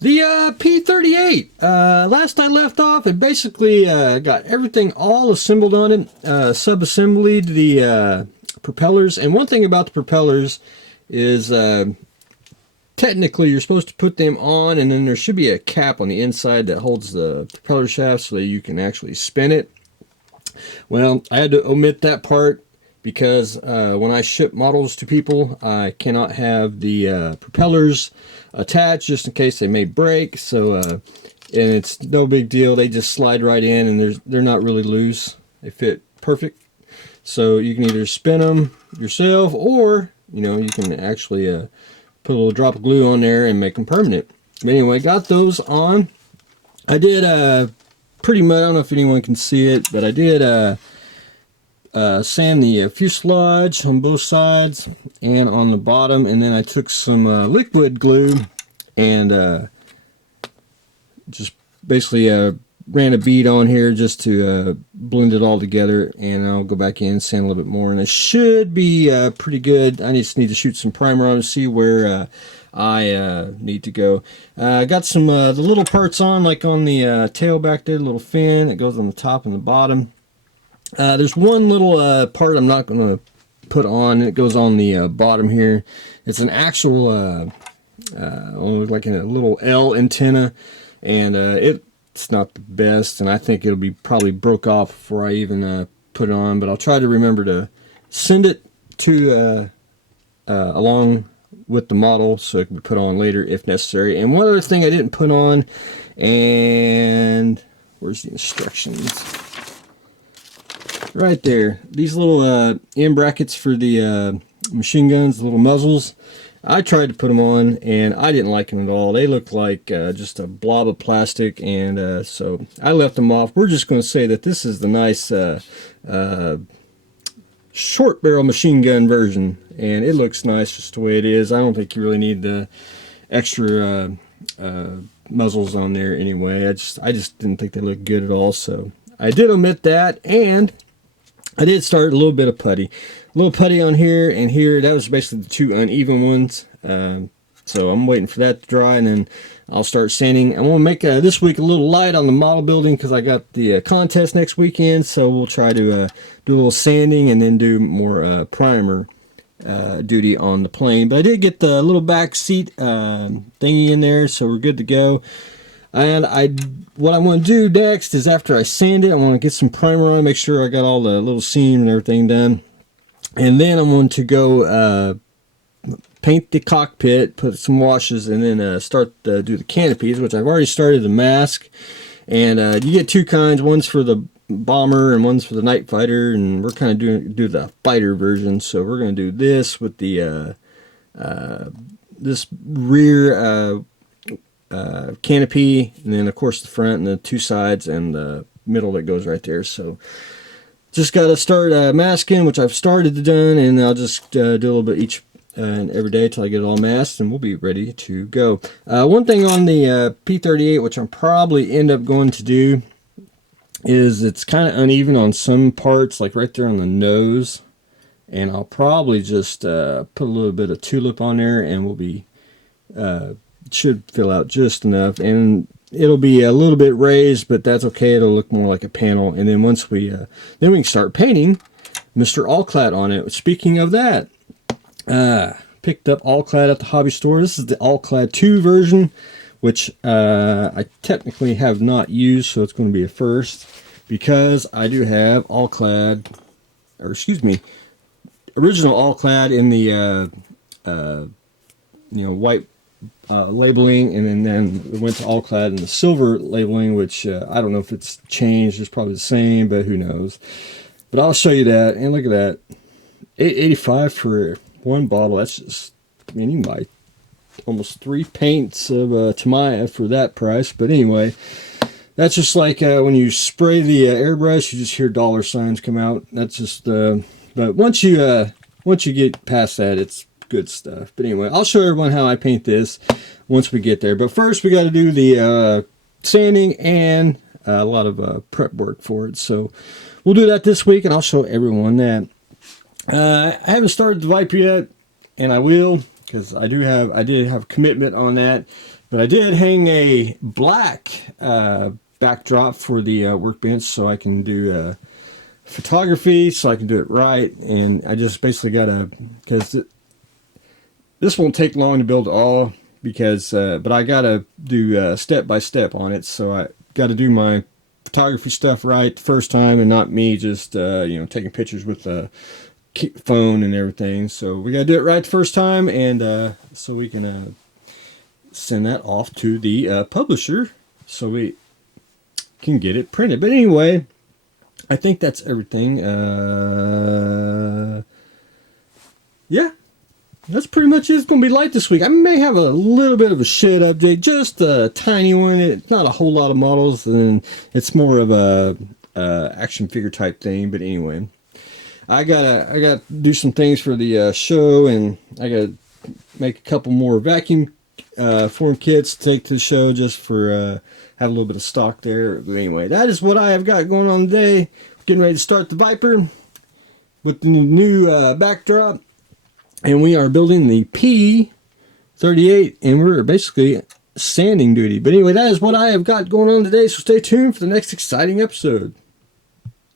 The P38. Last I left off, it basically got everything all assembled on it, sub-assembled the propellers. And one thing about the propellers is technically you're supposed to put them on, and then there should be a cap on the inside that holds the propeller shaft so that you can actually spin it. Well, I had to omit that part because when I ship models to people, I cannot have the propellers attached just in case they may break. So and it's no big deal, they just slide right in, and they're not really loose, they fit perfect. So you can either spin them yourself, or you can actually put a little drop of glue on there and make them permanent. But anyway, got those on. I did pretty much, I don't know if anyone can see it, but I did sand the fuselage on both sides and on the bottom, and then I took some liquid glue and just basically ran a bead on here just to blend it all together, and I'll go back in and sand a little bit more, and it should be pretty good. I just need to shoot some primer on to see where I need to go. I got some the little parts on, like on the tail back there, the little fin that goes on the top and the bottom. There's one little part I'm not going to put on. It goes on the bottom here. It's an actual like a little L antenna, and it's not the best, and I think it'll be probably broke off before I even put it on, but I'll try to remember to send it to along with the model so it can be put on later if necessary. And one other thing I didn't put on, and where's the instructions? Right there, these little end brackets for the machine guns, the little muzzles. I tried to put them on, and I didn't like them at all. They looked like just a blob of plastic, and so I left them off. We're just going to say that this is the nice short barrel machine gun version, and it looks nice just the way it is. I don't think you really need the extra muzzles on there anyway. I just didn't think they looked good at all, so I did omit that. And I did start a little bit of putty. A little putty on here and here. That was basically the two uneven ones. So I'm waiting for that to dry, and then I'll start sanding. I'm going to make this week a little light on the model building because I got the contest next weekend. So we'll try to do a little sanding and then do more primer duty on the plane. But I did get the little back seat thingy in there, so we're good to go. And what I want to do next is, after I sand it, I want to get some primer on, make sure I got all the little seam and everything done. And then I'm going to go paint the cockpit, put some washes, and then start to do the canopies, which I've already started the mask. And you get two kinds. One's for the bomber and one's for the night fighter, and we're kind of do the fighter version. So we're going to do this with the this rear canopy, and then of course the front and the two sides and the middle that goes right there. So just got to start masking, which I've started to done, and I'll just do a little bit each and every day till I get it all masked, and we'll be ready to go. One thing on the P38, which I'm probably end up going to do, is it's kind of uneven on some parts, like right there on the nose, and I'll probably just put a little bit of tulip on there, and we'll be should fill out just enough, and it'll be a little bit raised, but that's okay. It'll look more like a panel. And then once we then we can start painting Mr. All-Clad on it. Speaking of that, picked up All-Clad at the hobby store. This is the All-Clad 2 version, which I technically have not used, so it's going to be a first, because I do have All-Clad, or excuse me, original All-Clad in the white labeling, and then it went to All-Clad in the silver labeling, which I don't know if it's changed. It's probably the same, but who knows. But I'll show you that. And look at that, $8.85 for one bottle. That's just, I mean, you can buy almost 3 paints of Tamiya for that price. But anyway, that's just like when you spray the airbrush, you just hear dollar signs come out. That's just but once you get past that, it's good stuff. But anyway, I'll show everyone how I paint this once we get there. But first, we got to do the sanding and a lot of prep work for it. So we'll do that this week, and I'll show everyone that. I haven't started the Viper yet, and I will, because I did have commitment on that. But I did hang a black backdrop for the workbench so I can do photography, so I can do it right. And I just basically got to, because this won't take long to build all, because but I got to do step by step on it. So I got to do my photography stuff right the first time, and not me just you know, taking pictures with a phone and everything. So we got to do it right the first time, and so we can send that off to the publisher so we can get it printed. But anyway, I think that's everything. Yeah, that's pretty much it. It's going to be light this week. I may have a little bit of a shed update, just a tiny one. It's not a whole lot of models, and it's more of a action figure type thing. But anyway, I gotta do some things for the show, and I gotta make a couple more vacuum form kits to take to the show, just for have a little bit of stock there. But anyway, that is what I have got going on today. Getting ready to start the Viper with the new backdrop, and we are building the P38, and we're basically sanding duty. But anyway, that is what I have got going on today, so stay tuned for the next exciting episode.